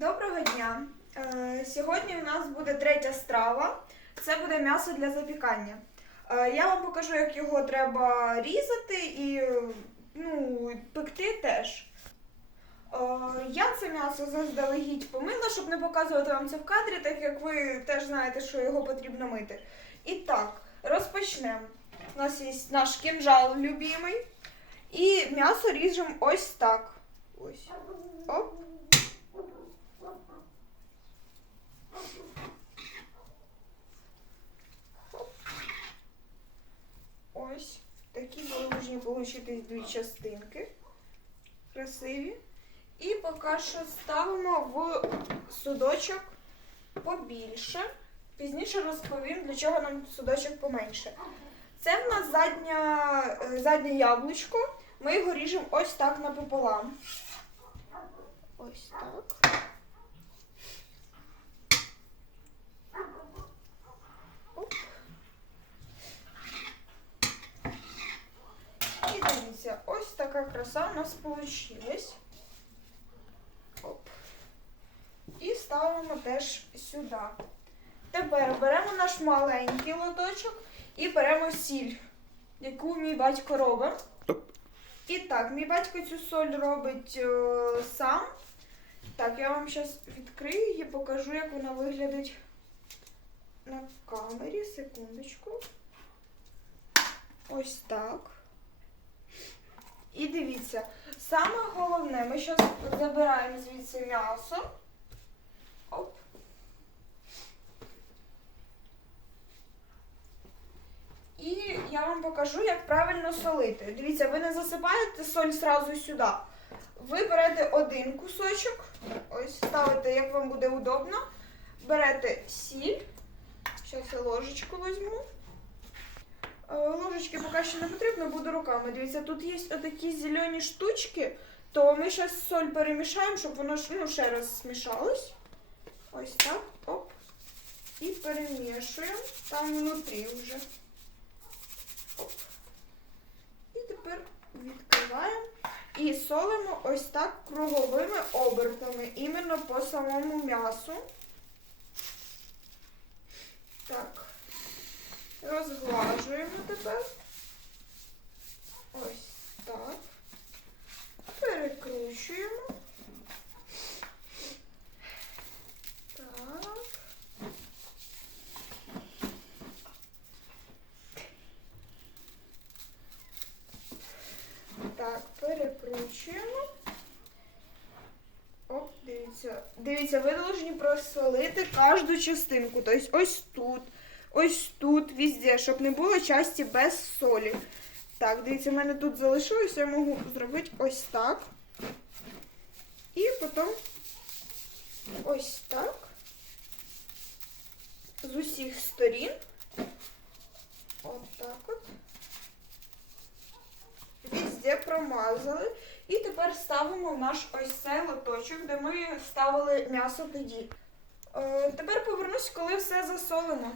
Доброго дня! Е, Сьогодні у нас буде третя страва. Це буде м'ясо для запікання. Е, Я вам покажу, як його треба різати і ну, пекти теж. Е, Я це м'ясо заздалегідь помила, щоб не показувати вам це в кадрі, так як ви теж знаєте, що його потрібно мити. І так, розпочнемо. У нас є наш кінжал любимий. І м'ясо ріжемо ось так. Ось. Оп. Ось такі должні получитись дві частинки. Красиві. І поки що ставимо в судочок побільше. Пізніше розповім, для чого нам судочок поменше. Це в нас задня, е, заднє яблучко. Ми його ріжемо ось так напополам. Ось так. Оп. І дивіться, ось така краса у нас вийшла. Оп. І ставимо теж сюди. Тепер беремо наш маленький лоточок і беремо сіль, яку мій батько робить. І так, мій батько цю соль робить е, сам. Так, я вам зараз відкрию її, покажу, як вона виглядить на камері. Секундочку. Ось так. І дивіться, саме головне, ми зараз забираємо звідси м'ясо. Оп. І я вам покажу, як правильно солити. Дивіться, ви не засипаєте соль зразу сюди. Ви берете один кусочок, ось ставите, як вам буде удобно. Берете сіль. Зараз я ложечку візьму. Е, Ложечки поки що не потрібно, буду руками. Дивіться, тут є отакі зелені штучки, то ми зараз соль перемішаємо, щоб воно ну, ще раз смішалось. Ось так, оп. І перемішуємо там внутрі вже. Оп. І тепер відкриваємо і солимо ось так круговими обертами, іменно по самому м'ясу. Так. Розглажуємо тепер. Ось так. Перекручуємо. Так. Так, перекручуємо. Оп, дивіться. Дивіться, ви повинні просолити кожну частинку. Тобто ось тут, ось тут, везде, щоб не було часті без солі. Так, дивіться, в мене тут залишилось, я можу зробити ось так. І потім ось так. З усіх сторін. От так от. Везде промазали. І тепер ставимо в наш ось цей лоточок, де ми ставили м'ясо тоді. Е, тепер повернусь, коли все засолено.